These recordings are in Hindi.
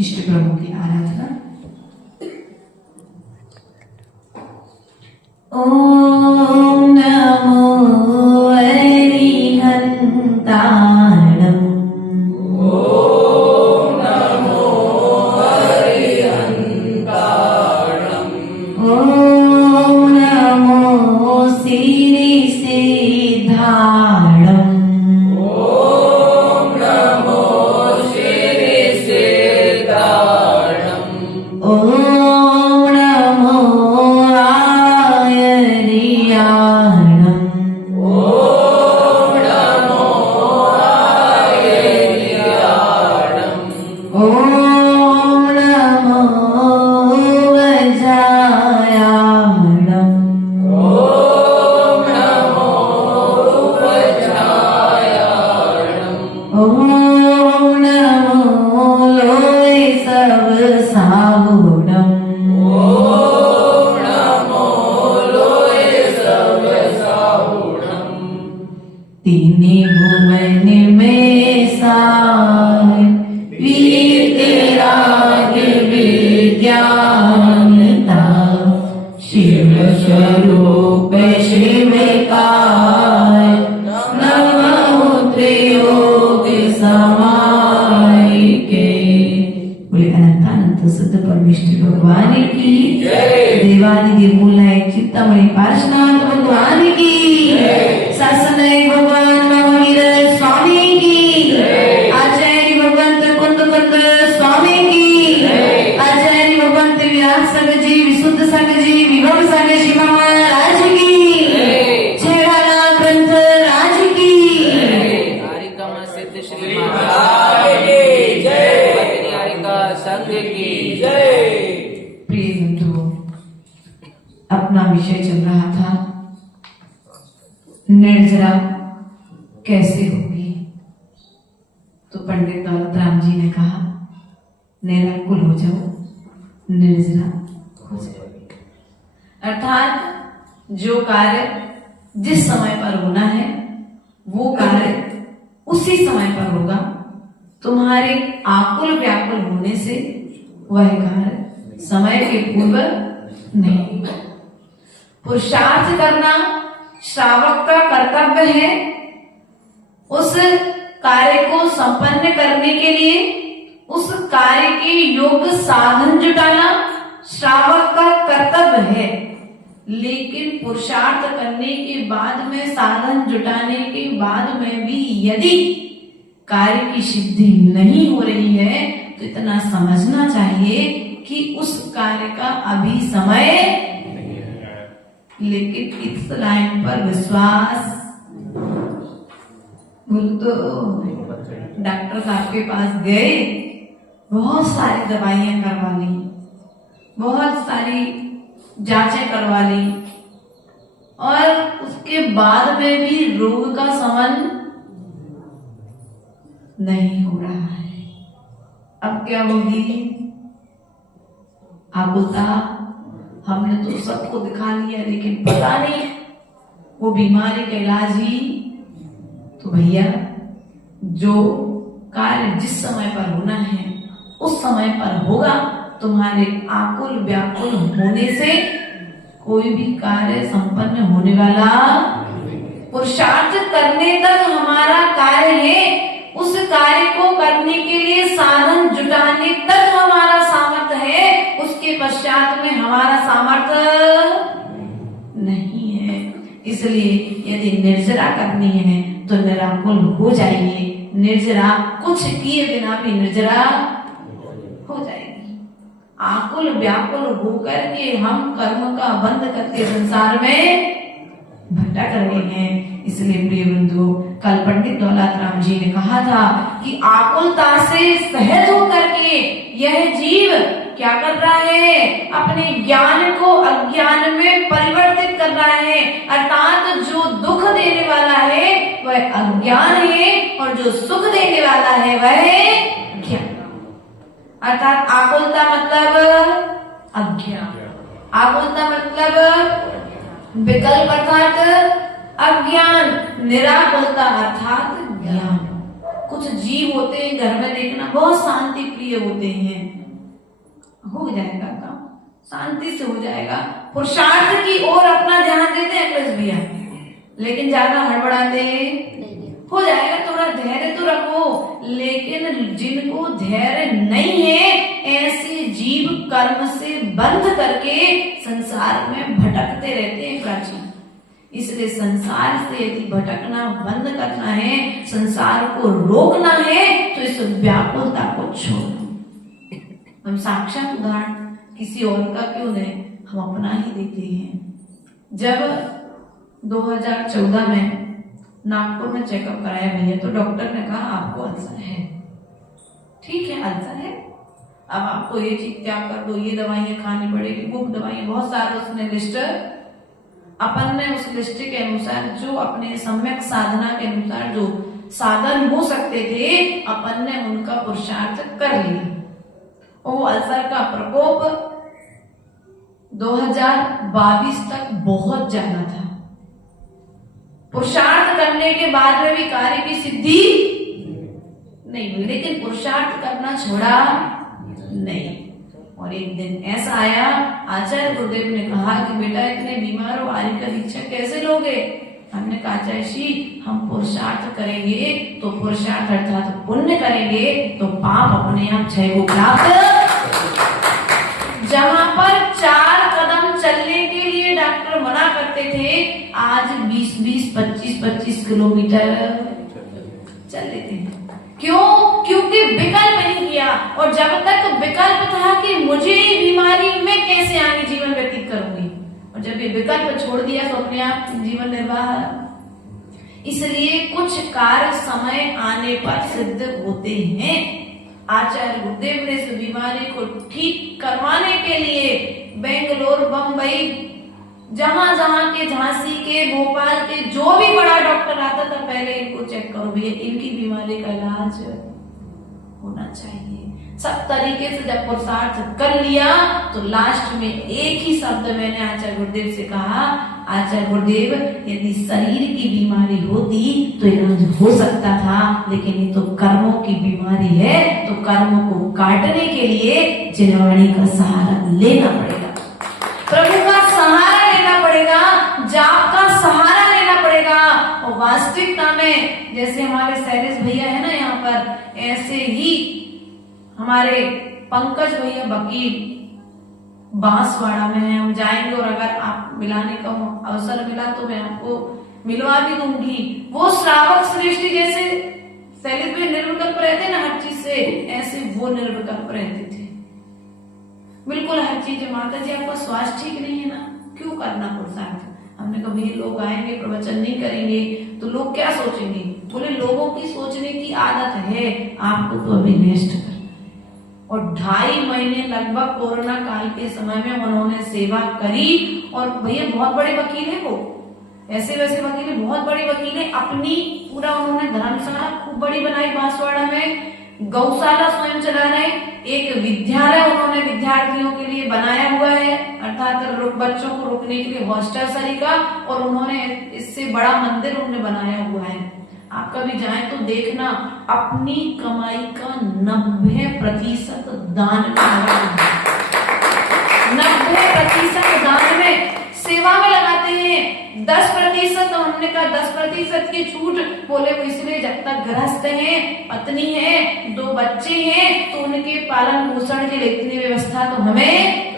इष्ट प्रभु की आराधना। ओम नमो हरिहंताणं। ओम नमो हरिहंताणं। ओम नमो सिद्धिसिद्धाणं। ओम नमो सिद्धिसिद्धाणं। ओम नमो आयर्याणं। ओम नमो आयर्याणं। ओम नमो वज्रायाणं। ओम नमो वज्रायाणं। ओम नमो लोय सर्वसाहुणं। ओम नमो लोय सर्वसाहुणं। तीनों भुवन में सार वीतराग विज्ञानता। शिव स्वरूप शिवकार नमो त्रियोग समायिके। बोले अनंतानंत सिद्ध परमेश्वर भगवान की जय। देवादिदेव मूलाय चित्तमणि पार्श्वनाथ भगवान की शासनायक भगवान महावीर स्वामी की आचार्य भगवंत कुंदकंद स्वामी की आचार्य भगवंत व्यास संग जी विशुद्ध संग जी विभव संग शिव महाराज की छेड़ाला ग्रंथ राज की हरिकम सिद्ध श्री महाराज की जय। हरिका संघ की जय। प्रिय बंधुओं, अपना विषय चल रहा था निर्जरा कैसे होगी। तो पंडित दौलत राम जी ने कहा निराकुल हो जाओ, निर्जरा हो जाओ। अर्थात जो कार्य जिस समय पर होना है वो कार्य उसी समय पर होगा। तुम्हारे आकुल व्याकुल होने से वह कार्य समय के पूर्व नहीं। पुरुषार्थ करना श्रावक का कर्तव्य है। उस कार्य को संपन्न करने के लिए उस कार्य के योग्य साधन जुटाना श्रावक का कर्तव्य है। लेकिन पुरुषार्थ करने के बाद में, साधन जुटाने के बाद में भी यदि कार्य की सिद्धि नहीं हो रही है तो इतना समझना चाहिए कि उस कार्य का अभी समय नहीं है। लेकिन इस लाइन पर विश्वास बोल तो डॉक्टर साहब के पास गए, बहुत सारी दवाइयां करवा ली, बहुत सारी जांचें करवा ली और उसके बाद में भी रोग का शमन नहीं हो रहा है। अब क्या होगी? आकुलता। हमने तो सबको दिखा लिया लेकिन पता नहीं वो बीमारी का इलाज ही। तो भैया जो कार्य जिस समय पर होना है उस समय पर होगा। तुम्हारे आकुल व्याकुल होने से कोई भी कार्य संपन्न होने वाला। पुरुषार्थ करने तक हमारा कार्य है, उस कार्य को करने के लिए साधन जुटाने तक हमारा सामर्थ्य है, उसके पश्चात में हमारा सामर्थ्य नहीं है। इसलिए यदि निर्जरा करनी है तो निराकुल हो जाइए। निर्जरा कुछ किए बिना भी निर्जरा हो जाएगी। आकुल व्याकुल होकर के हम कर्म का बंद करके संसार में भटक रहे हैं। इसलिए प्रिय बंधु, कल पंडित दौलत राम जी ने कहा था कि आकुलता से सहज होकर के यह जीव क्या कर रहा है? अपने ज्ञान को अज्ञान में परिवर्तित कर रहा है। अर्थात जो दुख देने वाला है वह अज्ञान है और जो सुख देने वाला है वह ज्ञान। अर्थात आकुलता मतलब अज्ञान, आकुलता मतलब विकल्प अर्थात अज्ञान, निराकुलता अर्थात ज्ञान। कुछ जीव होते हैं घर में देखना बहुत शांति प्रिय होते हैं, हो जाएगा काम, शांति से हो जाएगा। पुरुषार्थ की ओर अपना ध्यान देते हैं अखिलेश भैया, लेकिन ज्यादा हड़बड़ाते हो जाएगा। थोड़ा धैर्य तो रखो, लेकिन जिनको धैर्य नहीं है ऐसे जीव कर्म से बंध करके संसार में भटकते रहते हैं प्राचीन। इसलिए संसार से यदि भटकना बंद करना है, संसार को रोकना है, तो इस व्याकुलता को छोड़ो। हम साक्षात उदाहरण किसी और का क्यों दें, हम अपना ही देते हैं। जब 2014 में नागपुर में चेकअप कराया भैया, तो डॉक्टर ने कहा आपको अल्सर है। ठीक है, अल्सर है, अब आपको ये चीज त्याग कर दो, ये दवाइयां खानी पड़ेगी, वो दवाइयां, बहुत सारे उसने लिस्ट, अपन ने उस लिस्ट के अनुसार जो अपने सम्यक साधना के अनुसार जो साधन हो सकते थे, अपन ने उनका पुरुषार्थ कर लिया। वो अल्सर का प्रकोप 2022 तक बहुत ज्यादा था। पुरुषार्थ करने के बाद में भी कार्य की सिद्धि नहीं हुई, लेकिन पुरुषार्थ करना छोड़ा नहीं। और एक दिन ऐसा आया, आचार्य गुरुदेव ने कहा कि बेटा इतने बीमार हो, आर्य का दीक्षा कैसे लोगे? हमने कहा आचार्य जी हम पुरुषार्थ करेंगे तो पुरुषार्थ अर्थात पुण्य करेंगे तो पाप अपने आप क्षय को प्राप्त। जहां पर 4 कदम चलने के लिए डॉक्टर मना करते थे, आज 20-20, 25-25 किलोमीटर चल लेते हैं। क्यों? क्योंकि विकल्प नहीं किया। और जब तक विकल्प था कि मुझे ये बीमारी में कैसे आगे जीवन व्यतीत करूंगी, और जब ये विकल्प छोड़ दिया तो अपने आप जीवन निर्वाह। इसलिए कुछ कार्य समय आने पर सिद्ध होते हैं। आचार्य गुरुदेव ने इस बीमारी को ठीक करवाने के लिए बेंगलोर, बम्बई, जहां जहां के, झांसी के, भोपाल के जो भी बड़ा डॉक्टर आता था, पहले इनको चेक करो भैया, इनकी बीमारी का इलाज होना चाहिए। सब तरीके से जब पुरुषार्थ कर लिया तो लास्ट में एक ही शब्द मैंने आचार्य गुरुदेव से कहा, आचार्य गुरुदेव यदि शरीर की बीमारी होती तो इलाज हो सकता था, लेकिन ये तो कर्मों की बीमारी है, तो कर्म को काटने के लिए जिनवाणी का सहारा लेना पड़ेगा, प्रभु का सहारा लेना पड़ेगा, जाप का सहारा लेना पड़ेगा। और वास्तविकता में जैसे हमारे शैलेश भैया है ना यहाँ पर, ऐसे ही हमारे पंकज भैया वकील बांसवाड़ा में है। हम जाएंगे और अगर आप मिलाने का अवसर मिला तो मैं आपको मिलवा भी दूंगी। वो श्रावक श्रेष्ठी जैसे शैलेश भैया निर्विकल्प रहते ना हर चीज से, ऐसे वो निर्विकल्प रहते थे, बिल्कुल हर चीज। माता जी आपका स्वास्थ्य ठीक नहीं है ना, क्यों करना पुरुषार्थ? हमने कभी लोग आएंगे प्रवचन नहीं करेंगे तो लोग क्या सोचेंगे? बोले लोगों की सोचने की आदत है, आपको तो अभी रेस्ट करना। और 2.5 महीने लगभग कोरोना काल के समय में उन्होंने सेवा करी। और भैया बहुत बड़े वकील है, वो ऐसे वैसे वकील है, बहुत बड़े वकील है। अपनी पूरा उन्होंने धर्मशाला खूब बड़ी बनाई बांसवाड़ा में, गौशाला स्वयं चला रहे, एक विद्यालय उन्होंने विद्यार्थियों के लिए बनाया हुआ है, अर्थात बच्चों को रुकने के लिए हॉस्टल सरीका, और उन्होंने इससे बड़ा मंदिर उन्होंने बनाया हुआ है। आप कभी जाएं तो देखना, अपनी कमाई का 90% दान में, 90% दान में सेवा में लगाते हैं। 10% तो हमने कहा 10% की छूट, बोले वो इसलिए जब तक गृहस्थ हैं, पत्नी है, 2 बच्चे हैं, तो उनके पालन पोषण के लिए इतनी व्यवस्था तो हमें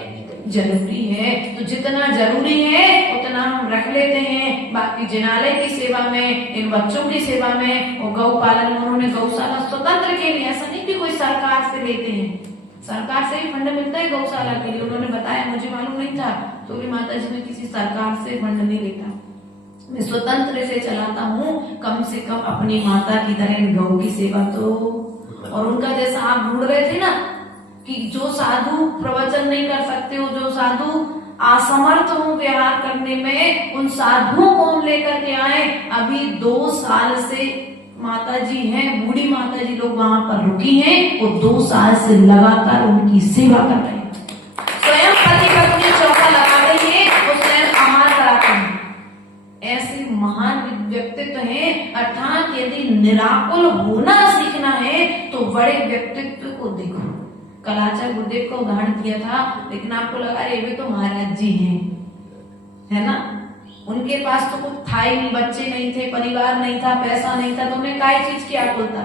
जरूरी है। तो जितना जरूरी है उतना हम रख लेते हैं, बाकी जिनालय की सेवा में, इन बच्चों की सेवा में, और गौ पालन में उन्होंने गौशाला स्वतंत्र के लिए, ऐसा नहीं कि कोई सरकार से लेते हैं, सरकार से ही फंड मिलता है गौशाला के लिए। उन्होंने बताया, मुझे मालूम नहीं था, तो माता जी में किसी सरकार से फंड नहीं लेता, मैं स्वतंत्र से चलाता हूँ। कम से कम अपनी माता की तरह गौ की सेवा तो। और उनका जैसा आप ढूंढ रहे थे ना कि जो साधु प्रवचन नहीं कर सकते हो, जो साधु असमर्थ हो व्यवहार करने में, उन साधुओं को हम लेकर के आए। अभी 2 साल से माता जी हैं, बूढ़ी माता जी लोग वहां पर रुकी हैं, वो 2 साल से लगातार उनकी सेवा कर रहे हैं। स्वयं पति पत्नी चौका लगा रही है, वो स्वयं आहार कराते हैं। ऐसे महान व्यक्तित्व हैं, अर्थात यदि निराकुल होना सीखना है तो बड़े व्यक्तित्व को देखो। कल आचार्य गुरुदेव का उदाहरण दिया था, लेकिन आपको लगा ये भी तो महाराज जी हैं, है ना। उनके पास तो कुछ था ही नहीं, बच्चे नहीं थे, परिवार नहीं था, पैसा नहीं था, तो उन्हें काय चीज की आकुलता।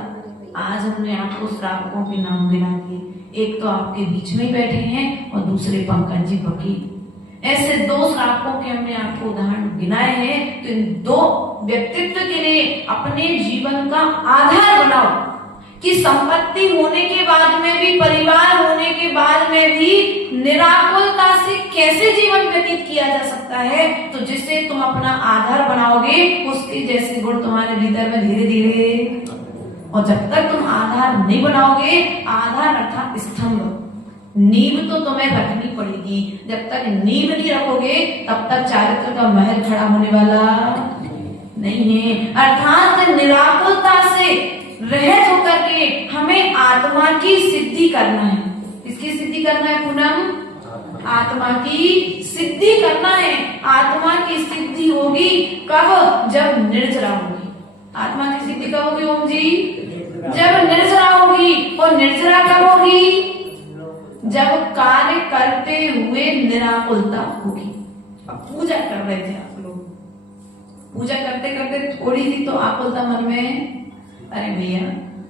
आज हमने आपको श्रावकों के नाम गिना दिए, एक तो आपके बीच में ही बैठे हैं और दूसरे पंकज जी वकील। ऐसे दो श्रावकों के हमने आपको उदाहरण गिनाए हैं। तो इन दो व्यक्तित्व के लिए अपने जीवन का आधार बनाओ कि संपत्ति होने के बाद में भी, परिवार होने के बाद में भी निराकुलता से कैसे जीवन व्यतीत किया जा सकता है। तो जिससे तुम अपना आधार बनाओगे उसके जैसे गुण तुम्हारे भीतर में धीरे धीरे, और जब तक तुम आधार नहीं बनाओगे, आधार अर्थात स्तंभ, नींव तो तुम्हें रखनी पड़ेगी। जब तक नींव नहीं रखोगे तब तक चारित्र का महल खड़ा होने वाला नहीं है। अर्थात निराकुलता से रहित होकर के हमें आत्मा की सिद्धि करना है। किसकी सिद्धि करना है पूनम? आत्मा की सिद्धि करना है। आत्मा की सिद्धि होगी कब? जब निर्जरा होगी। आत्मा की सिद्धि कब होगी ओम जी? जब निर्जरा होगी। और निर्जरा कब होगी? जब कार्य करते हुए निराकुलता होगी। अब पूजा कर रहे थे आप लोग, पूजा करते करते थोड़ी सी तो आकुलता मन में, अरे भैया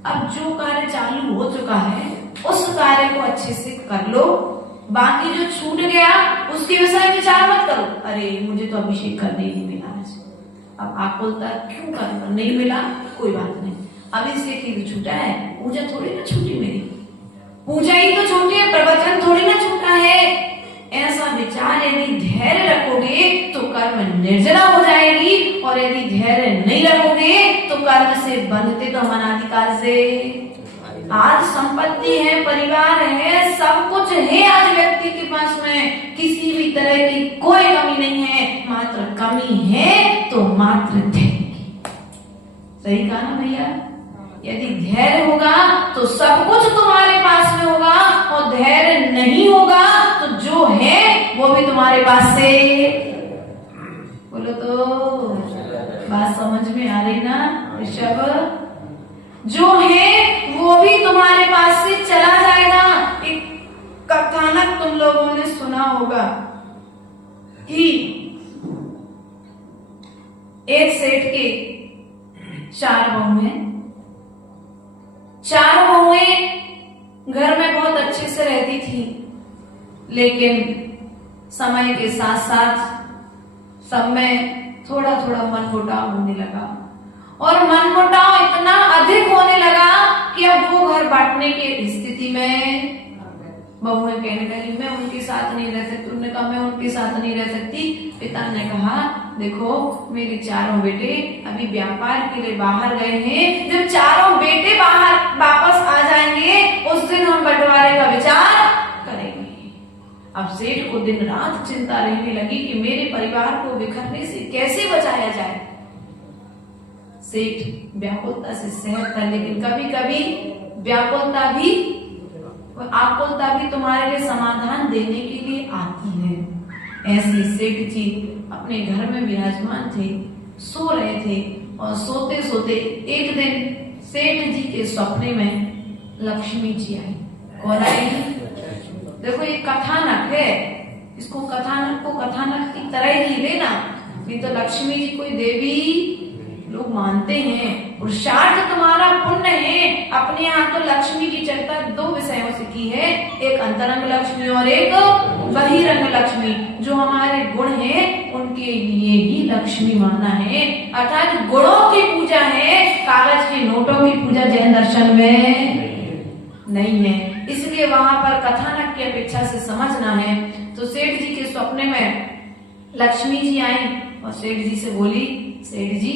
अब जो कार्य चालू हो चुका है उस कार्य को अच्छे से कर लो, बाकी जो छूट गया उसके विषय में विचार मत करो। अरे मुझे तो अभिषेक करने नहीं मिला आज, अब आकुलता क्यों करना, नहीं मिला कोई बात नहीं, अभिषेक ही छूटा है, पूजा थोड़ी ना छूटी मेरी, पूजा ही तो छूटी है, प्रवचन थोड़ी ना छूटा है। ऐसा विचार यदि धैर्य रखोगे तो कर्म निर्जरा हो जाएगी, और यदि धैर्य नहीं रखोगे तो कर्म से बंधते तो अनादिकाल से। आज संपत्ति है, परिवार है, सब कुछ है आज व्यक्ति के पास में, किसी भी तरह की कोई कमी नहीं है, मात्र कमी है तो मात्र धैर्य की। सही कहा ना भैया? यदि धैर्य होगा तो सब कुछ तुम्हारे पास में होगा, और धैर्य नहीं होगा तो जो है वो भी तुम्हारे पास से, बोलो तो बात समझ में आ रही ना ऋषभ? जो है वो भी तुम्हारे पास से चला जाएगा। एक कथानक तुम लोगों ने सुना होगा कि एक सेठ के 4 बहू हैं, 4 बहुएं घर में बहुत अच्छे से रहती थी, लेकिन समय के साथ साथ सब में थोड़ा थोड़ा मनमुटाव होने लगा, और मनमुटाव इतना अधिक होने लगा कि अब वो घर बांटने की स्थिति में बहुएं कहने लगी मैं उनके साथ नहीं रह सकती। उन्होंने कहा मैं उनके साथ नहीं रह सकती। पिता ने कहा देखो मेरे 4 बेटे अभी व्यापार के लिए बाहर गए हैं, जब 4 बेटे बाहर वापस आ जाएंगे उस दिन हम बंटवारे का विचार करेंगे। अब सेठ को दिन रात चिंता रहने लगी कि मेरे परिवार को बिखरने से कैसे बचाया जाए। सेठ व्याकुलता से सहज था, लेकिन कभी कभी व्याकुलता भी और आकुलता भी तुम्हारे लिए समाधान देने के लिए आती है। ऐसे सेठ जी अपने घर में विराजमान थे, सो रहे थे, और सोते सोते एक दिन सेठ जी के सपने में लक्ष्मी जी आई। कौन आएगी? देखो ये कथानक है, इसको कथानक को कथानक की तरह ही लेना, नहीं तो लक्ष्मी जी कोई देवी लोग मानते हैं। पुरुषार्थ तुम्हारा पुण्य है। अपने यहाँ तो लक्ष्मी की चर्चा 2 विषयों से की है, एक अंतरंग लक्ष्मी और एक बहिरंग लक्ष्मी। जो हमारे गुण हैं उनके लिए ही लक्ष्मी माना है, अर्थात गुणों की पूजा है, कागज के नोटों की पूजा जैन दर्शन में नहीं है। इसलिए वहां पर कथानक की अपेक्षा से समझना है। तो सेठ जी के सपने में लक्ष्मी जी आई और सेठ जी से बोली सेठ जी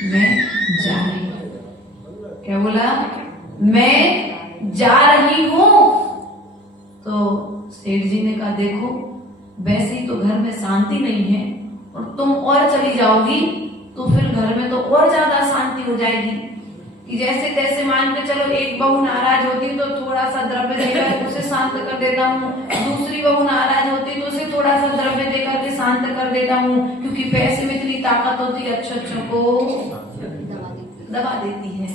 मैं जा रही हूँ। क्या बोला? मैं जा रही हूँ। तो सेठ जी ने कहा देखो वैसे ही तो घर में शांति नहीं है, और तुम और चली जाओगी तो फिर घर में तो और ज्यादा शांति हो जाएगी। कि जैसे तैसे मान के चलो एक बहू नाराज होती तो थोड़ा सा द्रव्य देकर उसे शांत कर देता हूँ, दूसरी बहू नाराज होती तो उसे थोड़ा सा द्रव्य देकर के शांत कर देता हूँ, क्योंकि पैसे में इतनी ताकत होती है अच्छों को दबा देती है।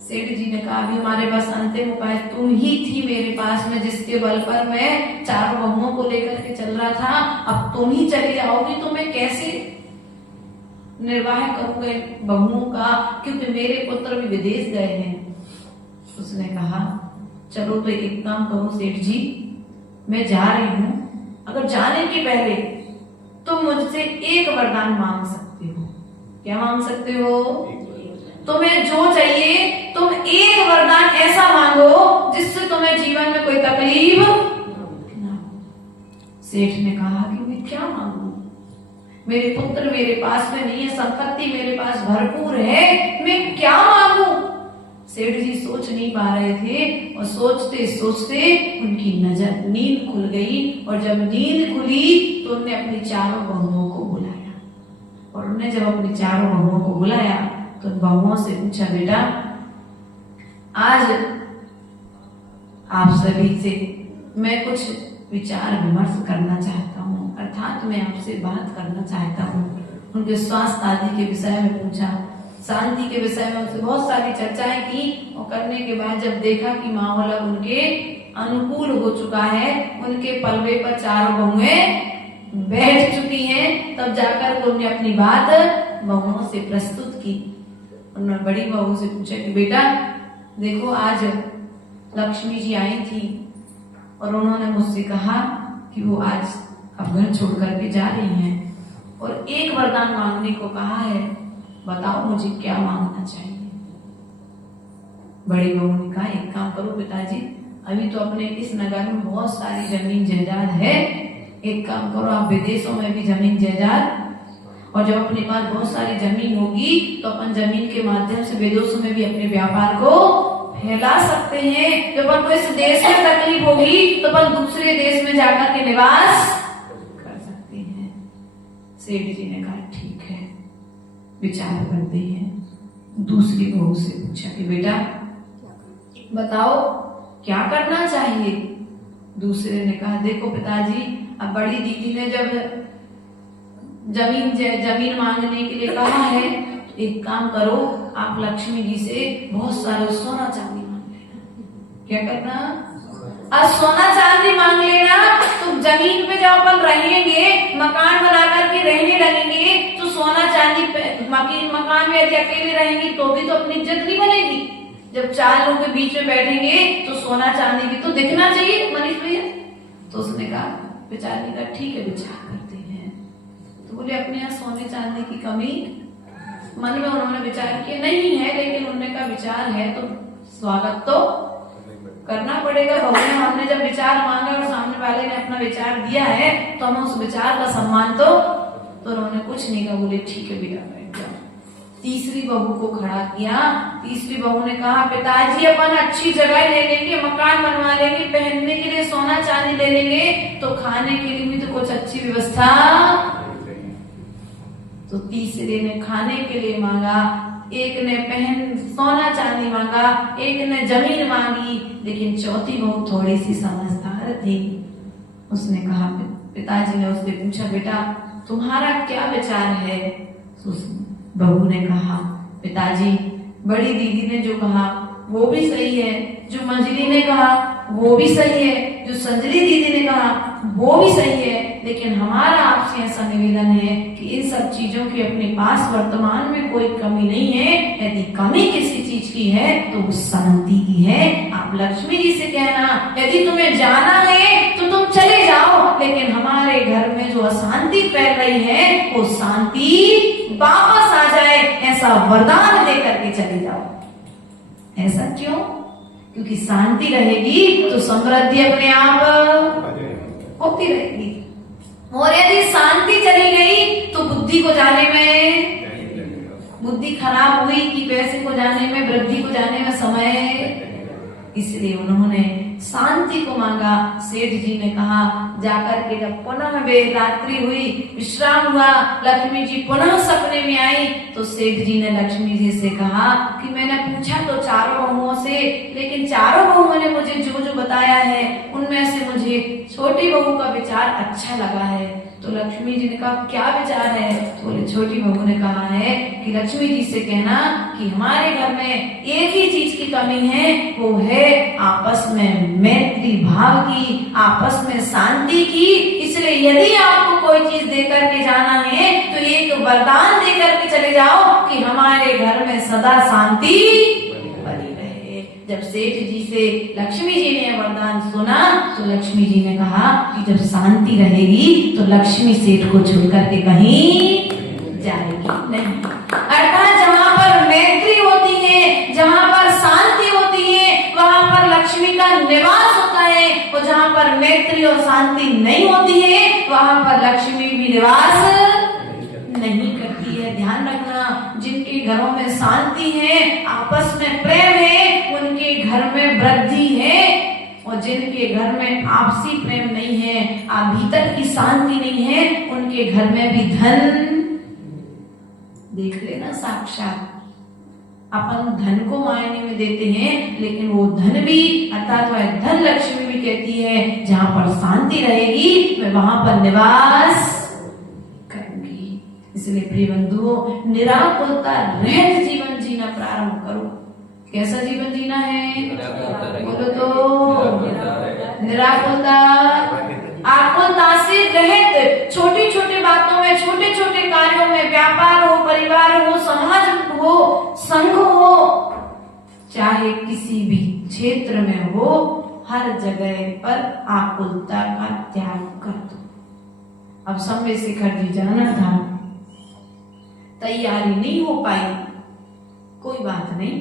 सेठ जी ने कहा अभी हमारे पास अंतिम उपाय तुम ही थी मेरे पास में, जिसके बल पर मैं चारों बहुओं को लेकर के चल रहा था। अब तुम ही चली जाओगी तो मैं कैसे निर्वाह करूंगा बहुओं का, क्योंकि मेरे पुत्र भी विदेश गए हैं। उसने कहा चलो तो एक काम करो सेठ जी, मैं जा रही हूं, अगर जाने के पहले तुम मुझसे एक वरदान मांग सकते हो। क्या मांग सकते हो? तुम्हें जो चाहिए तुम एक वरदान ऐसा मांगो जिससे तुम्हें जीवन में कोई तकलीफ ना हो। सेठ ने कहा कि मैं क्या मांगू, मेरे पुत्र मेरे पास में नहीं है, संपत्ति मेरे पास भरपूर है, मैं क्या मांगू। सेठ जी सोच नहीं पा रहे थे और सोचते सोचते उनकी नजर नींद खुल गई। और जब नींद खुली तो उन्होंने अपनी चारों बहुओं को बुलाया। और उन्होंने जब अपनी चारों बहुओं को बुलाया तो बहुओं से पूछा बेटा आज आप सभी से मैं कुछ विचार विमर्श करना चाहता हूँ, अर्थात मैं आपसे बात करना चाहता हूँ। उनके स्वास्थ्य आदि के विषय में पूछा, शांति के विषय में उनसे बहुत सारी चर्चाएं की। और करने के बाद जब देखा कि माहौल अब उनके अनुकूल हो चुका है, उनके पलवे पर चारों बहुएं बैठ चुकी हैं, तब जाकर तो उन्होंने अपनी बात बहुओं से प्रस्तुत की। उन्होंने बड़ी बहू से पूछा कि बेटा देखो आज लक्ष्मी जी आई थी और उन्होंने मुझसे कहा कि वो आज अब घर छोड़ करके जा रही हैं और एक वरदान मांगने को कहा है, बताओ मुझे क्या मांगना चाहिए। बड़ी बहू ने कहा एक काम करो पिताजी, अभी तो अपने इस नगर में बहुत सारी जमीन जायदाद है, एक काम करो आप विदेशों में भी जमीन जायदाद, और जब अपने पास बहुत सारी जमीन होगी तो अपन जमीन के माध्यम से विदेशों में भी अपने व्यापार को फैला सकते हैं। जब अपन को इस देश में तकलीफ होगी तो अपन दूसरे देश में जाकर के निवास कर सकते हैं। सेठ जी ने कहा ठीक है, विचार करते हैं। दूसरी बहू से पूछा कि बेटा बताओ क्या करना चाहिए। दूसरे ने कहा देखो पिताजी, अब बड़ी दीदी ने जब जमीन मांगने के लिए कहा है तो एक काम करो आप लक्ष्मी जी से बहुत सारा सोना चांदी मांग लेना। क्या करना? अब सोना चांदी मांग लेना तो जमीन पे जब अपन रहेंगे, मकान बना करके रहने लगेंगे तो सोना चांदी मकान में यदि अकेले रहेंगी तो भी तो अपनी इज्जत नहीं बनेगी। जब चार लोगों के बीच में बैठेंगे तो सोना चांदी भी तो दिखना चाहिए मनीष भैया। तो उसने कहा बेचारी का ठीक है विचार करते हैं। तो बोले अपने यहाँ सोने चांदी की कमी मन में उन्होंने विचार किया नहीं है, लेकिन उन्होंने कहा विचार है तो स्वागत तो करना पड़ेगा। भगवान हमने जब विचार मांगा और सामने वाले ने अपना विचार दिया है तो हमें उस विचार का सम्मान तो उन्होंने कुछ नहीं कहा, बोले ठीक है बेटा बैठ जाओ। तीसरी बहू को खड़ा किया। तीसरी बहू ने कहा पिताजी अपन अच्छी जगह ले लेंगे, मकान बनवा लेंगे, पहनने के लिए सोना चांदी ले लेंगे, तो खाने के लिए भी तो कुछ अच्छी व्यवस्था। तो तीसरे ने खाने के लिए मांगा, एक ने सोना चांदी मांगा, एक ने जमीन मांगी, लेकिन चौथी बहू थोड़ी सी समझदार थी। उसने कहा पिताजी ने उससे पूछा बेटा तुम्हारा क्या विचार है। बहू ने कहा पिताजी बड़ी दीदी ने जो कहा वो भी सही है, जो मंजरी ने कहा वो भी सही है, जो संजरी दीदी ने कहा वो भी सही है, लेकिन हमारा आपसे ऐसा निवेदन है कि इन सब चीजों की अपने पास वर्तमान में कोई कमी नहीं है। यदि कमी किसी चीज की है तो वो शांति की है। आप लक्ष्मी जी से कहना यदि तुम्हें जाना है तो तुम चले जाओ, लेकिन हमारे घर में जो अशांति फैल रही है वो शांति वापस आ जाए, ऐसा वरदान देकर के चले जाओ। ऐसा क्यों? क्योंकि शांति रहेगी तो समृद्धि अपने आप होती रहेगी, और यदि शांति चली गई तो बुद्धि को जाने में, बुद्धि खराब हुई कि पैसे को जाने में, वृद्धि को जाने में समय, इसलिए उन्होंने शांति को मांगा। सेठ जी ने कहा जाकर के जब पुनः रात्रि हुई, विश्राम हुआ, लक्ष्मी जी पुनः सपने में आई तो सेठ जी ने लक्ष्मी जी से कहा कि मैंने पूछा तो चारों बहुओं से, लेकिन चारों बहुओं ने मुझे जो जो बताया है उनमें से मुझे छोटी बहू का विचार अच्छा लगा है। तो लक्ष्मी जी ने कहा क्या विचार है? तो बोले छोटी बहू ने कहा है कि लक्ष्मी जी से कहना कि हमारे घर में एक ही चीज की कमी है, वो है आपस में मैत्री भाव की, आपस में शांति की। इसलिए यदि आपको कोई चीज देकर के जाना है तो एक वरदान देकर के चले जाओ कि हमारे घर में सदा शांति बनी रहे। जब सेठ जी से लक्ष्मी जी ने वरदान सुना तो लक्ष्मी जी ने कहा कि जब शांति रहेगी तो लक्ष्मी सेठ को छोड़ करके कहीं जाएगी नहीं। अर्थात जहाँ पर मैत्री होती है, जहाँ पर शांति होती है, वहाँ पर लक्ष्मी का निवास होता है। और जहाँ पर मैत्री और शांति नहीं होती है वहाँ पर लक्ष्मी भी निवास नहीं करती है। ध्यान रखना, जिनके घरों में शांति है, आपस में प्रेम है, उनके घर में वृद्धि है। और जिनके घर में आपसी प्रेम नहीं है, भीतर की शांति नहीं है, उनके घर में भी धन, देख लेना साक्षात अपन धन को मायने में देते हैं, लेकिन वो धन भी अर्थात वह धन लक्ष्मी भी कहती है जहाँ पर शांति रहेगी मैं वहां पर निवास करूंगी। इसलिए प्रिय बंधुओं, निराकुलता रहित जीवन जीना प्रारंभ करो। कैसा जीवन जीना है? बोलो तो निराकुलता, आकुलता से रहित। छोटी छोटी बातों में, छोटे छोटे कार्यों में, व्यापार हो, परिवार हो, समाज हो, संघ हो, चाहे किसी भी क्षेत्र में हो, हर जगह पर आकुलता का त्याग कर दो। अब समय शिखर जी जाना था, तैयारी नहीं हो पाई, कोई बात नहीं,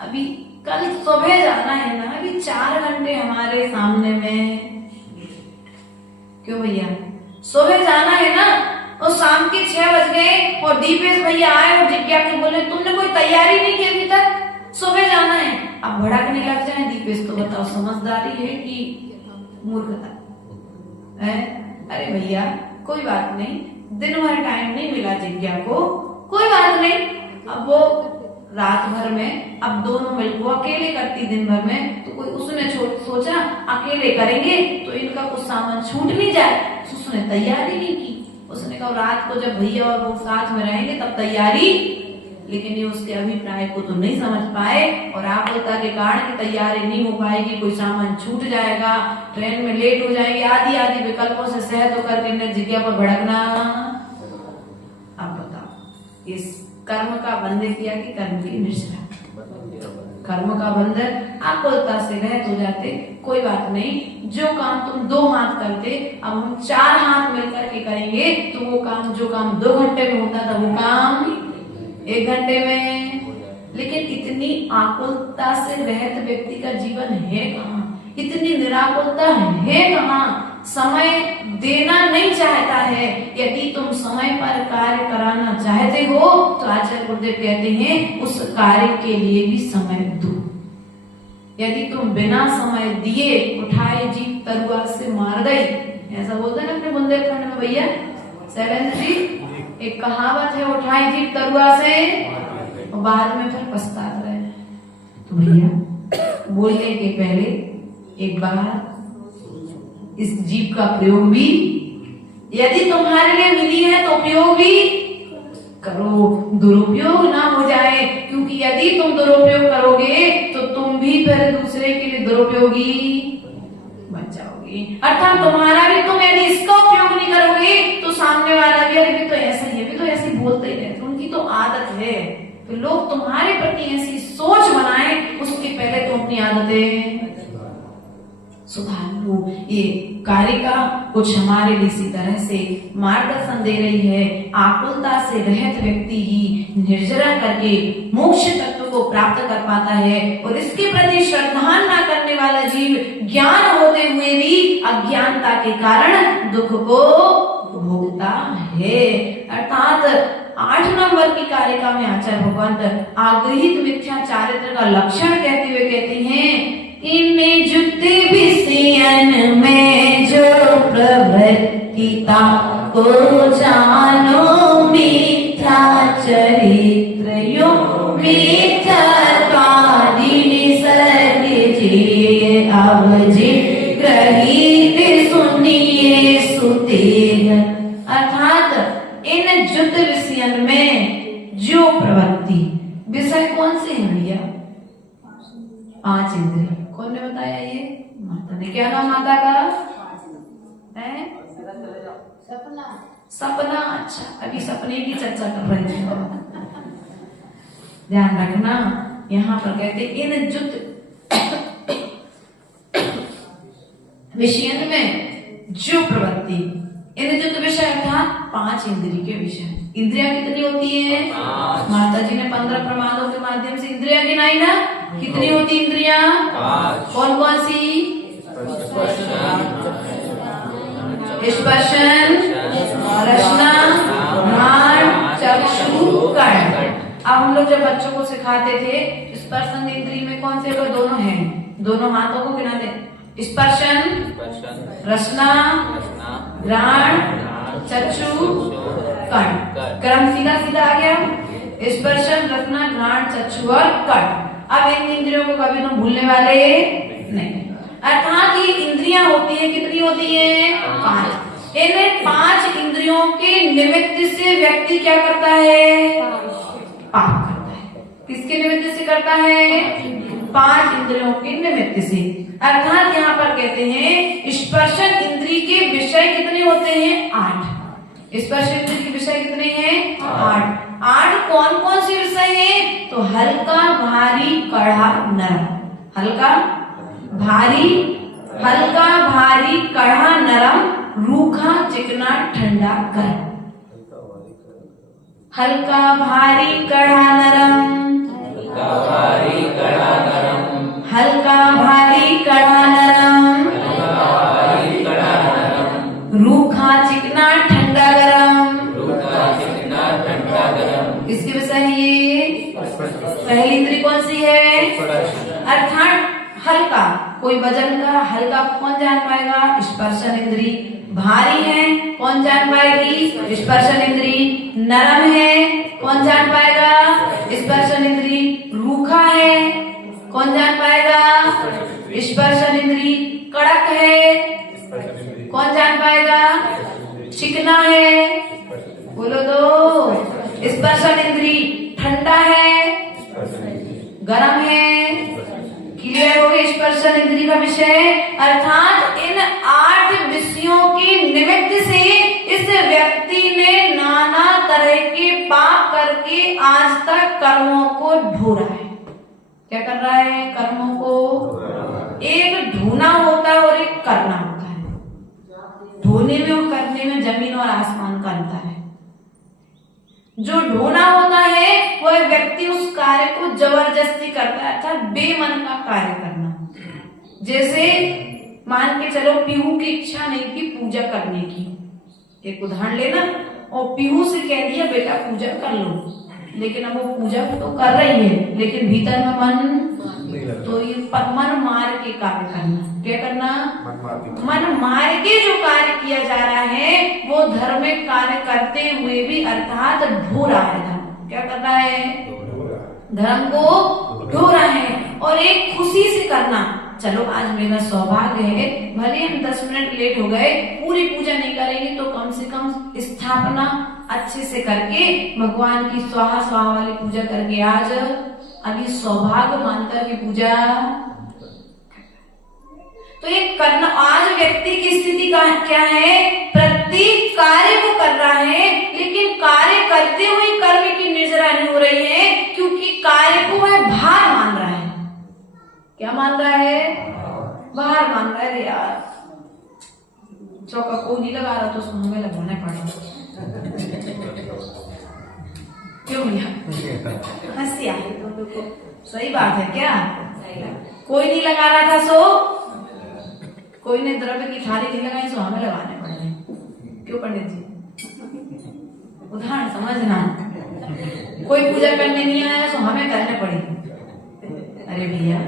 अभी कल सुबह जाना है ना, अभी 4 घंटे हमारे सामने में। क्यों भैया? सुबह जाना है ना, और शाम के 6 बज गए और दीपेश भैया आए और जिज्ञा के बोले तुमने कोई तैयारी नहीं की अभी तक, सुबह जाना है। अब भड़कने लग जाए दीपेश, तो बताओ समझदारी है कि मूर्खता है? अरे भैया कोई बात नहीं, दिन भर टाइम नहीं मिला जिज्ञा को, कोई बात नहीं, अब वो रात भर में अब दोनों मिलकर अकेले करती दिन भर में, तो कोई उसने सोचा अकेले करेंगे तो इनका कुछ सामान छूट नहीं जाए, तो उसने तैयारी नहीं की। उसने कहा रात को जब भैया और वो साथ में रहेंगे तब तैयारी, लेकिन ये उसके अभिप्राय को तो नहीं समझ पाए और आकुलता के कारण की तैयारी नहीं हो पाएगी, कोई सामान छूट जाएगा, ट्रेन में लेट हो जाएगी, आदि आदि विकल्पों से सहत होकर के जिज्ञा पर भड़कना। अब बताओ, इस कर्म का बंधन किया कि कर्म की निष्ठा? कर्म का बंधन, आकुलता से रहित हो जाते, कोई बात नहीं। जो काम तुम 2 हाथ करते, अब हम 4 हाथ मिलकर के करेंगे तो वो काम, जो काम 2 घंटे में होता था वो काम 1 घंटे में। लेकिन इतनी आकुलता से रहित व्यक्ति का जीवन है कहाँ? इतनी निराकुलता है कहाँ? समय देना नहीं चाहता है। यदि तुम समय पर कार्य कराना चाहते हो तो आचार्य गुरुदेव कहते हैं उस कार्य के लिए भी समय दो। यदि तुम बिना समय दिए उठाए जीव तरुआ से मार गई, ऐसा बोलते हैं ना अपने बुंदेलखंड में भैया शैलेंद्र जी, एक कहावत है, उठाए जीव तरुआ से और बाद में फिर पछतात रहे। तो भैया बोलने के पहले एक बार इस जीव का प्रयोग भी, यदि तुम्हारे लिए मिली है तो उपयोग भी करो, दुरुपयोग ना हो जाए, क्योंकि यदि तुम दुरुपयोग करोगे तो तुम भी फिर दूसरे के लिए दुरुपयोगी बन जाओगे। अर्थात तुम्हारा भी, तुम यदि इसका उपयोग नहीं करोगे तो सामने वाला भी, अरे भी तो ऐसा ही है, भी तो ऐसे बोलते ही रहते, उनकी तो आदत है। तो लोग तुम्हारे प्रति ऐसी सोच बनाए, उसके पहले तुम अपनी आदतें सुधार लो। ये कारिका कुछ हमारे लिए इसी तरह से मार्गदर्शन दे रही है। आकुलता से रहित व्यक्ति ही निर्जरा करके मोक्ष तत्व को प्राप्त कर पाता है, और इसके प्रति श्रद्धा न करने वाला जीव ज्ञान होते हुए भी अज्ञानता के कारण दुख को भोगता है। अर्थात 8 नंबर की कारिका में आचार्य भगवंत आग्रहित मिथ्या चारित्र का लक्षण कहते हुए कहते हैं, इन जुक्ति विषयन में जो प्रवृत्तिता को जानो, मिथ्या चरित्र यो मिथ्यात्वादि निसर्ग जी अवजी कही सुनिए सुतेल। अर्थात इन जुत विषयन में जो प्रवृत्ति, विषय कौन से हैं भैया? 5 इंद्रिय। कौन ने बताया? ये माता ने। क्या नाम माता का है? सपना। अच्छा, अभी सपने की चर्चा कर रहे हैं। ध्यान रखना, यहाँ पर कहते इन जुत विषयन में जो प्रवृत्ति, इन जुत विषय अर्थात 5 इंद्रिय के विषय। इंद्रिया कितनी होती है? माता जी ने 15 प्रमादों के माध्यम से इंद्रिया गिनाई ना। कितनी होती इंद्रिया? कौन कौन सी? स्पर्शन, रसना, घ्राण, चक्षु, कर्ण। अब हम लोग जब बच्चों को सिखाते थे स्पर्शन इंद्रिय में कौन से? वो दोनों हैं, दोनों हाथों को गिनाते। स्पर्शन, रसना, घ्राण, चक्षु, कर्ण। क्रम सीधा सीधा आ गया। स्पर्शन, रसना, घ्राण, चक्षु और कर्ण। अब इन इंद्रियों को कभी तुम भूलने वाले नहीं। अर्थात ये इंद्रियां होती है, कितनी होती है? 5। इन 5 इंद्रियों के निमित्त से व्यक्ति क्या करता है? पाप करता है। किसके निमित्त से करता है? 5 इंद्रियों के निमित्त से। अर्थात यहाँ पर कहते हैं स्पर्शन इंद्रिय के विषय कितने होते हैं? 8। स्पर्श इंद्रिय के विषय कितने हैं? 8 कौन कौन से विषय हैं? तो हल्का, भारी, कड़ा, नरम। हल्का भारी, कड़ा, नरम, रूखा, चिकना, ठंडा, गर्म। हल्का, भारी, कड़ा, नरम। हल्का, भारी, कड़ा, नरम। रूखा, चिकना, ठंडा, गरम। इसके विषय ये पहली इंद्री कौन सी है? अर्थात हल्का, कोई वजन का हल्का कौन जान पाएगा? स्पर्शन इंद्री। भारी है कौन जान पाएगी? स्पर्शन इंद्री। नरम है कौन जान पाएगा? स्पर्शन इंद्री। रूखा है कौन जान पाएगा? स्पर्शन इंद्री। कड़क है कौन जान पाएगा? चिकना है, बोलो तो स्पर्शन इंद्री। ठंडा है, गरम है। क्लियर हो गया स्पर्शन इंद्री का विषय। अर्थात इन 8 विषयों के निमित्त से इस व्यक्ति ने नाना तरह के पाप करके आज तक कर्मों को ढो रहा है। क्या कर रहा है? कर्मों को। एक ढोना होता है और एक करना होता है। ढोने में और करने में जमीन और आसमान का अंतर है। जो ढोना होता है वह व्यक्ति उस कार्य को जबरदस्ती करता है, अर्थात बेमन का कार्य करना। जैसे मान के चलो पीहू की इच्छा नहीं थी पूजा करने की, एक उदाहरण लेना, और पीहू से कह दिया बेटा पूजा कर लो, लेकिन अब वो पूजा तो कर रही है लेकिन भीतर में मन, तो ये मन मार के कार्य करना। क्या करना? मन मार के जो कार्य किया जा रहा है वो धार्मिक कार्य करते हुए भी अर्थात ढो रहा है धर्म। क्या कर रहा है? धर्म को ढो रहा है। और एक खुशी से करना, चलो आज मेरा सौभाग्य है, भले हम 10 मिनट लेट हो गए, पूरी पूजा नहीं करेंगे तो कम से कम स्थापना अच्छे से करके भगवान की स्वाहा स्वाहा वाली पूजा करके आज अभी सौभाग्य मानकर की पूजा। तो ये करना, आज व्यक्ति की स्थिति का क्या है? प्रत्येक कार्य को कर रहा है लेकिन कार्य करते हुए कर्म की निगरानी हो रही है, क्योंकि कार्य को वह भार मान रहा है। क्या मान रहा है? भार मान रहा है। यार चौका को नहीं लगा रहा तो उसको हमें लगाना पड़ेगा। क्यों भैया हंसी आई? सही बात है क्या? कोई नहीं लगा रहा था सो कोई ने द्रव्य की थाली नहीं लगाई सो हमें लगाने पड़ रहे। क्यों पंडित जी? उदाहरण समझना। कोई पूजा करने नहीं आया सो हमें करने पड़ी। अरे भैया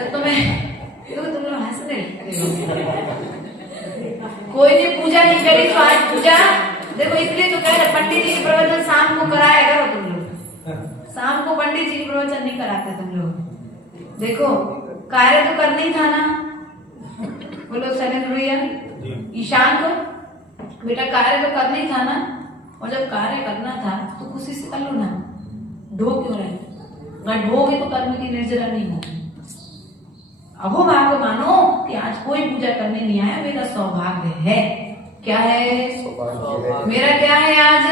तो तुम लोग हंस रहे। कोई ने पूजा नहीं करी तो आज पूजा देखो, इसलिए तो कह रहे पंडित जी के प्रवचन शाम को कराया करो तुम लोग। शाम को पंडित जी के प्रवचन नहीं कराते तुम लोग। देखो कार्य तो करना ही था ना, बोलो शैलेंद्र भैया, ईशान को बेटा कार्य तो करना ही था ना, और जब कार्य करना था तो खुशी से कर लो ना, ढो क्यों रहे? अगर ढोगे तो कर्म की निर्जरा नहीं होगी। अहो भाग्य मानो कि आज कोई पूजा करने नहीं आया, मेरा सौभाग्य है। क्या है? मेरा क्या है? आज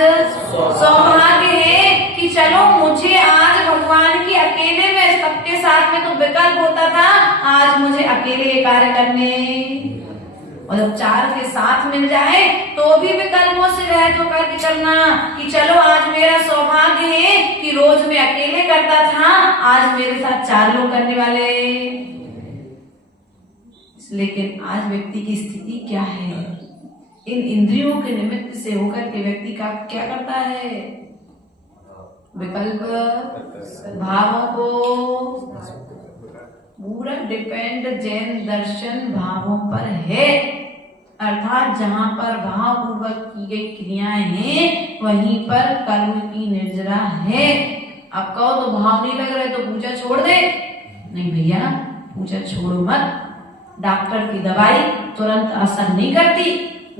सौभाग्य है कि चलो मुझे आज भगवान की अकेले में, सबके साथ में तो विकल्प होता था, आज मुझे अकेले ये कार्य करने, और जब चार के साथ मिल जाए तो भी विकल्पों से रह तो करके करना कि चलो आज मेरा सौभाग्य है कि रोज मैं अकेले करता था, आज मेरे साथ चार लोग करने वाले। लेकिन आज व्यक्ति की स्थिति क्या है? इन इंद्रियों के निमित्त से होकर के व्यक्ति का क्या करता है? विकल्प भावों को पूरा डिपेंड जैन दर्शन भावों पर है, अर्थात जहां पर भाव पूर्वक की गई क्रियाएं हैं वहीं पर कर्म की निर्जरा है। अब कहो तो भाव नहीं लग रहे तो पूजा छोड़ दे, नहीं भैया पूजा छोड़ो मत। डॉक्टर की दवाई तुरंत असर नहीं करती,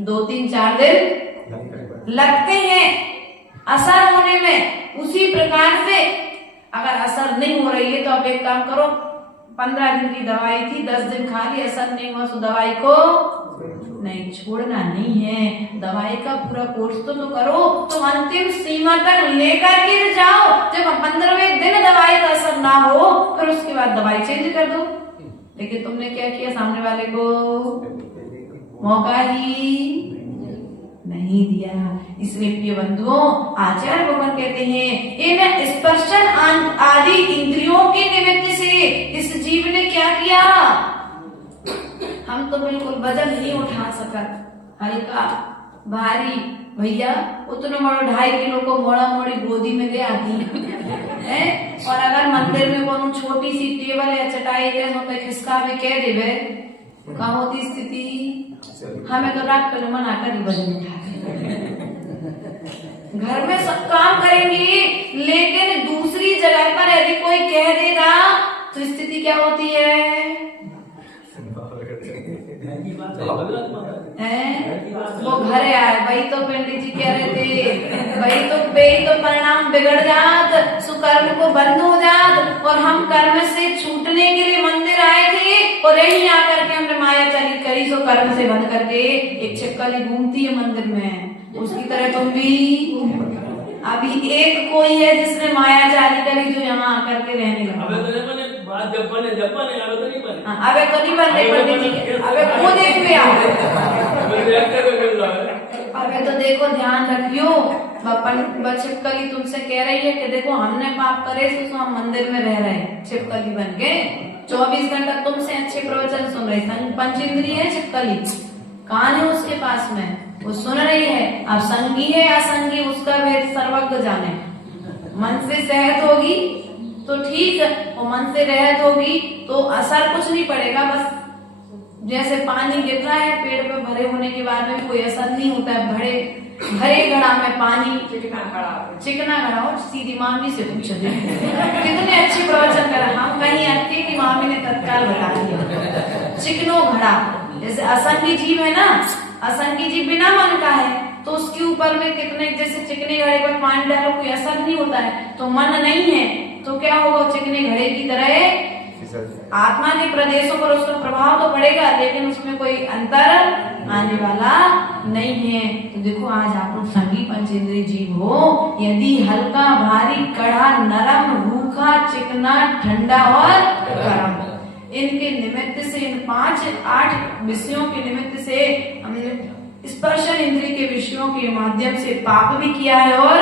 2-3-4 दिन लगते हैं असर होने में। उसी प्रकार से अगर असर नहीं हो रही है तो आप एक काम करो, 15 दिन की दवाई थी, 10 दिन खा ली, असर नहीं हुआ तो दवाई को नहीं छोड़ना नहीं है, दवाई का पूरा कोर्स तो करो, तो अंतिम सीमा तक लेकर के जाओ। जब 15वें दिन दवाई का असर ना हो फिर उसके बाद दवाई चेंज कर दो। लेकिन तुमने क्या किया? सामने वाले को मौका ही नहीं दिया। इसलिए प्रिय बंधुओं, आचार्य भगवान कहते हैं इन स्पर्शन आदि इंद्रियों के निमित्त से इस जीव ने क्या किया? हम तो बिल्कुल वजन नहीं उठा सका, हल्का भारी भैया उतने बड़ो 2.5 किलो को मोड़ा मोड़ी गोदी में ले आती है। और अगर मंदिर में कोनो छोटी सी टेबल या चटाई के खिसका में कह देवे का होती स्थिति? हमें तो डॉक्टर ने मना कर वजन उठा। घर में सब काम करेंगे, लेकिन दूसरी जगह पर यदि कोई कह देगा तो स्थिति क्या होती है? वो घरे आए, वही तो पंडित जी कह रहे थे, वही तो परिणाम बिगड़ जात, सुकर्म को बंद हो जात, और हम कर्म से छूटने के लिए मंदिर आए थे और यही आकर के हमने माया चली करी, सो कर्म से बंद करके एक छिपकली घूमती है मंदिर में, उसकी तरह तुम भी। अभी एक कोई है जिसने माया चाली करी जो यहाँ आकर के रहने लगा। अबे तो नहीं बने पंडित जी, अबे वो देख पे आओ। अबे तो देखो ध्यान रखियो, छिपकली तुमसे कह रही है कि देखो हमने पाप करे तो हम मंदिर में रह रहे, छिपकली बन के 24 घंटा तुमसे अच्छे प्रवचन सुन रहे। पंच इंद्रिय है छिपकली, कान है उसके पास में, वो सुन रही है। अब संगी है असंगी उसका भेद सर्वज्ञ जाने। मन से सेहत होगी तो ठीक, और मन से रहत होगी तो असर कुछ नहीं पड़ेगा। बस जैसे पानी गिर रहा है पेड़ पे भरे होने के बाद में कोई असर नहीं होता है। भरे घड़ा में पानी चिकना घड़ा हो, सीधी मामी से पूछो कितने अच्छे प्रवचन करा। हम कहीं आते कि मामी ने तत्काल बता दिया। चिकनो घड़ा, जैसे असंगी जीव है ना, असंगी जीव बिना मन का है तो उसके ऊपर में कितने, जैसे चिकने घड़े पर पानी डालो कोई असर नहीं होता है, तो मन नहीं है तो क्या होगा? चिकने घड़े की तरह आत्मा के प्रदेशों पर उसका प्रभाव तो पड़ेगा, लेकिन उसमें कोई अंतर आने वाला नहीं है। तो देखो आज आप लोग संगी पंचेंद्रिय जीव हो, यदि हल्का भारी कड़ा नरम रूखा चिकना ठंडा और गर्म, इनके निमित्त से, इन 5-8 विषयों के निमित्त से हमने स्पर्शन इंद्रिय के विषयों के माध्यम से पाप भी किया है और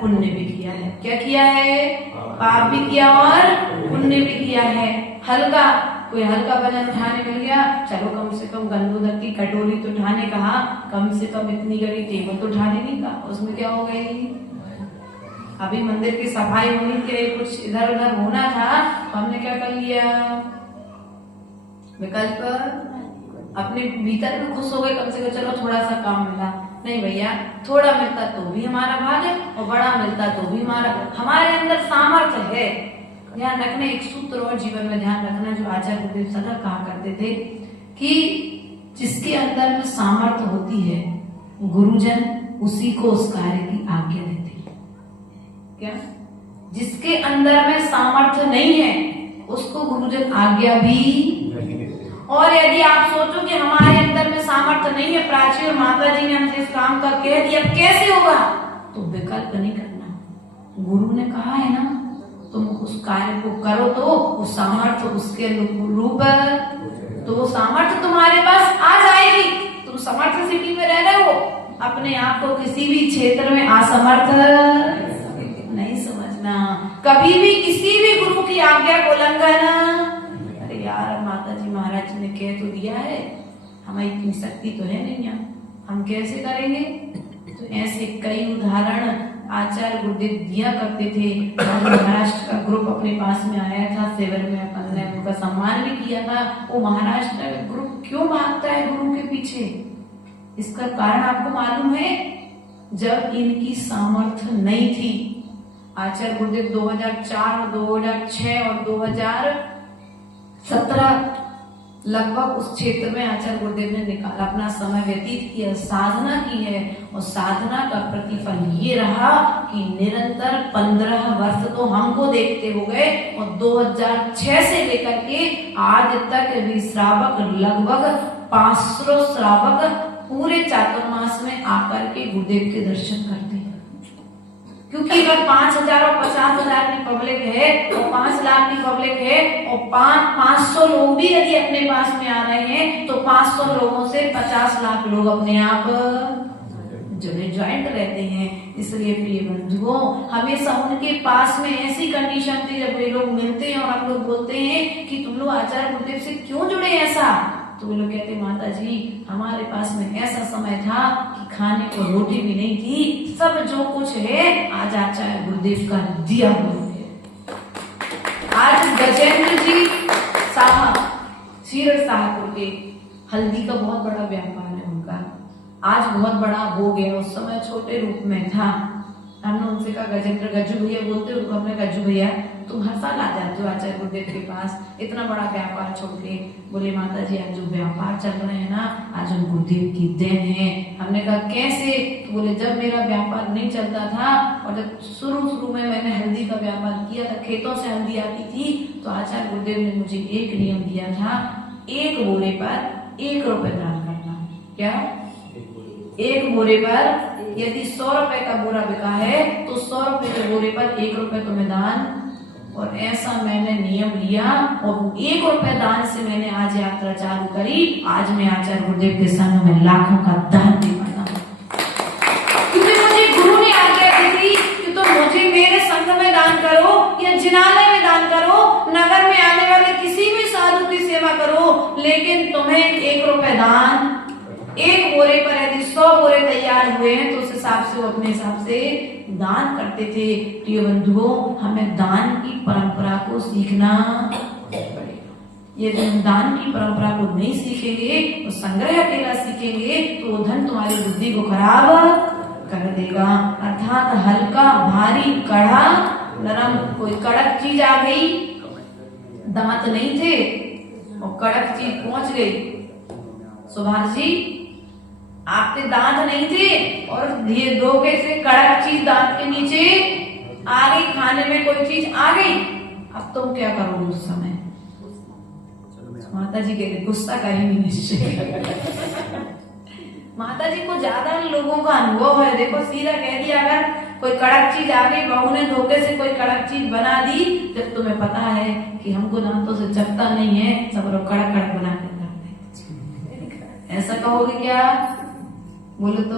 पुण्य भी किया है। क्या किया है? पाप भी किया और पुण्य भी किया है। हल्का, कोई हल्का वजन उठाने मिल गया, चलो कम से कम गंदूधर की कटोरी तो उठाने कहा, कम से कम इतनी बड़ी टेबल तो उठाने नहीं कहा, उसमें क्या हो गई? अभी मंदिर की सफाई होनी थी, कुछ इधर उधर होना था, तो हमने क्या कर लिया? विकल्प अपने भीतर में खुश हो गए, कम से कम चलो थोड़ा सा काम मिला। नहीं भैया, थोड़ा मिलता तो भी हमारा भाग्य और बड़ा मिलता तो भी हमारे अंदर सामर्थ्य है। ध्यान रखना, एक सूत्र और जीवन में ध्यान रखना जो आचार्य गुरुदेव सदा कहा करते थे कि जिसके अंदर में सामर्थ्य होती है गुरुजन उसी को उस कार्य की आज्ञा देते हैं। क्या? जिसके अंदर में सामर्थ्य नहीं है उसको गुरुजन आज्ञा भी। और यदि आप सोचो कि हमारे अंदर में सामर्थ्य नहीं है, प्राची और माता जी ने हमसे इस काम का कह दिया, कैसे होगा, तो विकल्प नहीं करना। गुरु ने कहा है ना, तुम उस कार्य को करो तो वो सामर्थ्य उसके रूप, तो वो सामर्थ्य तुम्हारे पास आ जाएगी। तुम समर्थ सिटी में रह रहे हो, अपने आप को किसी भी क्षेत्र में असमर्थ नहीं समझना। कभी भी किसी भी गुरु की आज्ञा को उल्लंघन, अरे यार माता जी महाराज जी ने कह तो दिया है, हमारी इतनी शक्ति तो है नहीं, हम कैसे करेंगे। तो ऐसे कई उदाहरण आचार्य गुरुदेव दिया करते थे। महाराष्ट्र का ग्रुप अपने पास में आया था शिविर में, अपन ने उनका सम्मान भी किया था। वो महाराष्ट्र का ग्रुप क्यों भागता है गुरु के पीछे, इसका कारण आपको मालूम है। जब इनकी सामर्थ्य नहीं थी, आचार्य गुरुदेव 2004, 2006 और 2017 लगभग उस क्षेत्र में आचार्य गुरुदेव ने निकाला, अपना समय व्यतीत किया, साधना की है। और साधना का प्रतिफल ये रहा कि निरंतर 15 वर्ष तो हमको देखते हो गए, और 2006 से लेकर के आज तक भी श्रावक लगभग 500 श्रावक पूरे चातुर्मास में आकर के गुरुदेव के दर्शन करते हैं। क्योंकि अगर 5,000 और 50,000 की पब्लिक है और 5 लाख की पब्लिक है और 500 लोग भी यदि अपने पास में आ रहे हैं, तो 500 लोगों से 50 लाख लोग अपने आप जुड़े ज्वाइंट रहते हैं। इसलिए प्रिय बंधुओं, हमेशा उनके पास में ऐसी कंडीशन थी, जब वे लोग मिलते हैं और हम लोग बोलते हैं कि तुम लोग आचार्य गुरुदेव से क्यों जुड़े ऐसा, तो वे लोग कहते माता जी हमारे पास में ऐसा समय था कि खाने को रोटी भी नहीं थी, सब जो कुछ है आज आचार्य गुरुदेव का दिया हुआ है। आज गजेंद्र जी साहब सीरत साहब के हल्दी का बहुत बड़ा व्यापार है उनका, आज बहुत बड़ा हो गया, उस समय छोटे रूप में था। हमने उनसे कहा गजेंद्र, गज्जू भैया बोलते उनको, हमने गज्जू भैया तुम हर साल आ जाते हो आचार्य गुरुदेव के पास, इतना बड़ा व्यापार छोड़ के। बोले माता जी आज जो व्यापार चल रहे हैं ना, आज उन गुरुदेव की देन है। हमने कहा कैसे, तो बोले जब मेरा व्यापार नहीं चलता था और जब शुरू में मैंने हल्दी का व्यापार किया था, खेतों से हल्दी आती थी, तो आचार्य गुरुदेव ने मुझे एक नियम दिया था, 1 बोरे पर 1 रुपए दान करना। क्या? 1 बोरे पर यदि 100 रुपए का बोरा बिका है तो 100 रुपए के बोरे पर 1 रुपए तुम्हें दान। और ऐसा मैंने नियम लिया और 1 रुपए दान से मैंने आज यात्रा चालू करी। आज मैं आचार्य गुरुदेव के संग में लाखों का दान दे पाता हूँ, क्योंकि मुझे गुरु ने आज्ञा दी थी कि तो मुझे मेरे संग में दान करो या जिनालय में दान करो, नगर में आने वाले किसी भी साधु की सेवा करो, लेकिन तुम्हें 1 रुपए दान। 1 बोरे पर यदि 100 बोरे तैयार हुए हैं तो उस हिसाब से वो अपने हिसाब से दान करते थे। प्रिय बंधुओं, हमें दान की परंपरा को सीखना पड़ेगा। यदि हम दान की परंपरा को नहीं सीखेंगे, तो संग्रह अकेला सीखेंगे, तो वो धन तुम्हारी बुद्धि को खराब कर देगा। अर्थात हल्का भारी कड़ा नरम, कोई कड़क चीज आ गई, दांत नहीं थे और कड़क चीज पहुंच गई। सुभाष जी आपके दांत नहीं थे और धीरे धोखे से कड़क चीज दांत के नीचे आ गई, खाने में कोई चीज आ गई, अब तुम क्या करोगे उस समय? माता जी कहते गुस्सा करेंगे निश्चय। माता जी को ज्यादा लोगों का अनुभव है। देखो सीधा कह दिया, अगर कोई कड़क चीज आ गई, बहू ने धोखे से कोई कड़क चीज बना दी, जब तुम्हें पता है कि हमको दांतों से चपता नहीं है, सब लोग कड़क कड़क बना के करते, ऐसा कहोगे क्या? बोले तो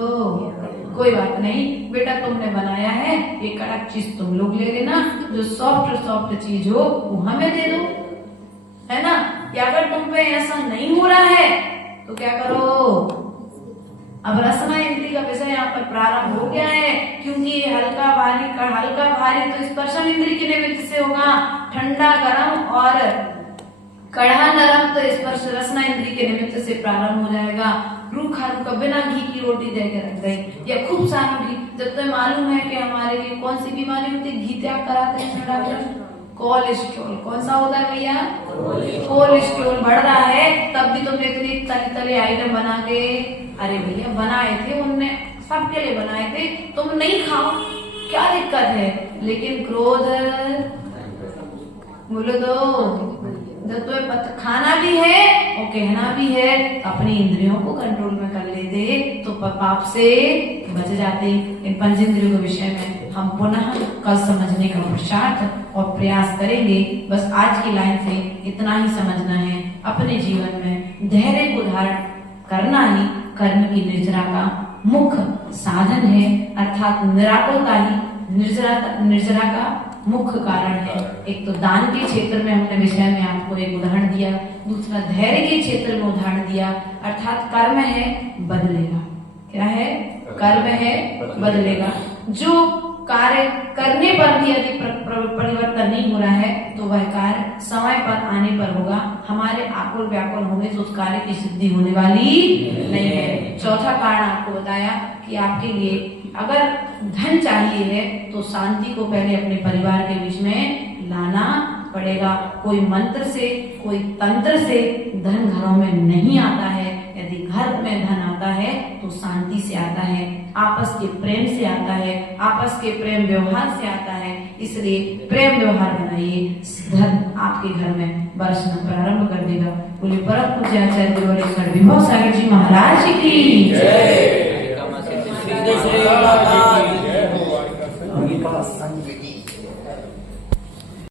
कोई बात नहीं बेटा, तुमने बनाया है, ये कड़क चीज तुम लोग ले लेना, जो सॉफ्ट चीज हो वो हमें दे दो, है ना। या अगर तुम पे ऐसा नहीं हो रहा है तो क्या करो? अब रसना इंद्री का विषय यहाँ पर प्रारंभ हो गया है, क्योंकि हल्का भारी तो स्पर्शन इंद्री के निमित्त से होगा, ठंडा गर्म और कड़ा नरम तो स्पर्श रसना इंद्री के निमित्त से प्रारंभ हो जाएगा। रूखा बिना घी की रोटी देकर रख गई या खूब सारा घी, जब तक मालूम है कि हमारे लिए कौन सी बीमारी होती है, घी त्याग कराते हैं डॉक्टर, कोलेस्ट्रॉल कौन सा होता है भैया? कोलेस्ट्रॉल बढ़ रहा है, तब भी तुमने इतनी तले तले आइटम बना के, अरे भैया बनाए थे उनने, सबके लिए बनाए थे, तुम नहीं खाओ, क्या दिक्कत है? लेकिन क्रोध बोलो तो जब तुम्हें खाना भी है और कहना भी है, अपनी इंद्रियों को कंट्रोल में कर लेते तो पाप से बच जाते। इन पंचेंद्रियों के विषय में हम पुनः कल समझने का पुरुषार्थ और प्रयास करेंगे। बस आज की लाइन से इतना ही समझना है, अपने जीवन में धैर्य को धारण करना ही कर्म की निर्जरा का मुख्य साधन है, अर्थात निराकुलता ही निर्जरा का मुख्य कारण है। एक तो दान के क्षेत्र में हमने विषय में आपको एक उदाहरण दिया, दूसरा धैर्य के क्षेत्र में उदाहरण दिया, अर्थात कर्म है बदलेगा। क्या है? कर्म है बदलेगा। जो कार्य करने पर भी यदि परिवर्तन नहीं हो रहा है तो वह कार्य समय पर आने पर होगा। हमारे आकुल व्याकुल होंगे तो उस कार्य की सिद्धि होने वाली नहीं है। चौथा कारण आपको बताया कि आपके लिए अगर धन चाहिए है तो शांति को पहले अपने परिवार के बीच में लाना पड़ेगा। कोई मंत्र से, कोई तंत्र से धन घरों में नहीं आता है। यदि घर में धन आता है तो शांति से आता है, आपस के प्रेम से आता है, आपस के प्रेम व्यवहार से आता है। इसलिए प्रेम व्यवहार बनाइए, धन आपके घर में बरसना प्रारंभ कर देगा। बोले परम पूज्य आचार्य गुरुवर विभव सागर जी महाराज की जय। हरिकम सिद्ध श्री जय। संग की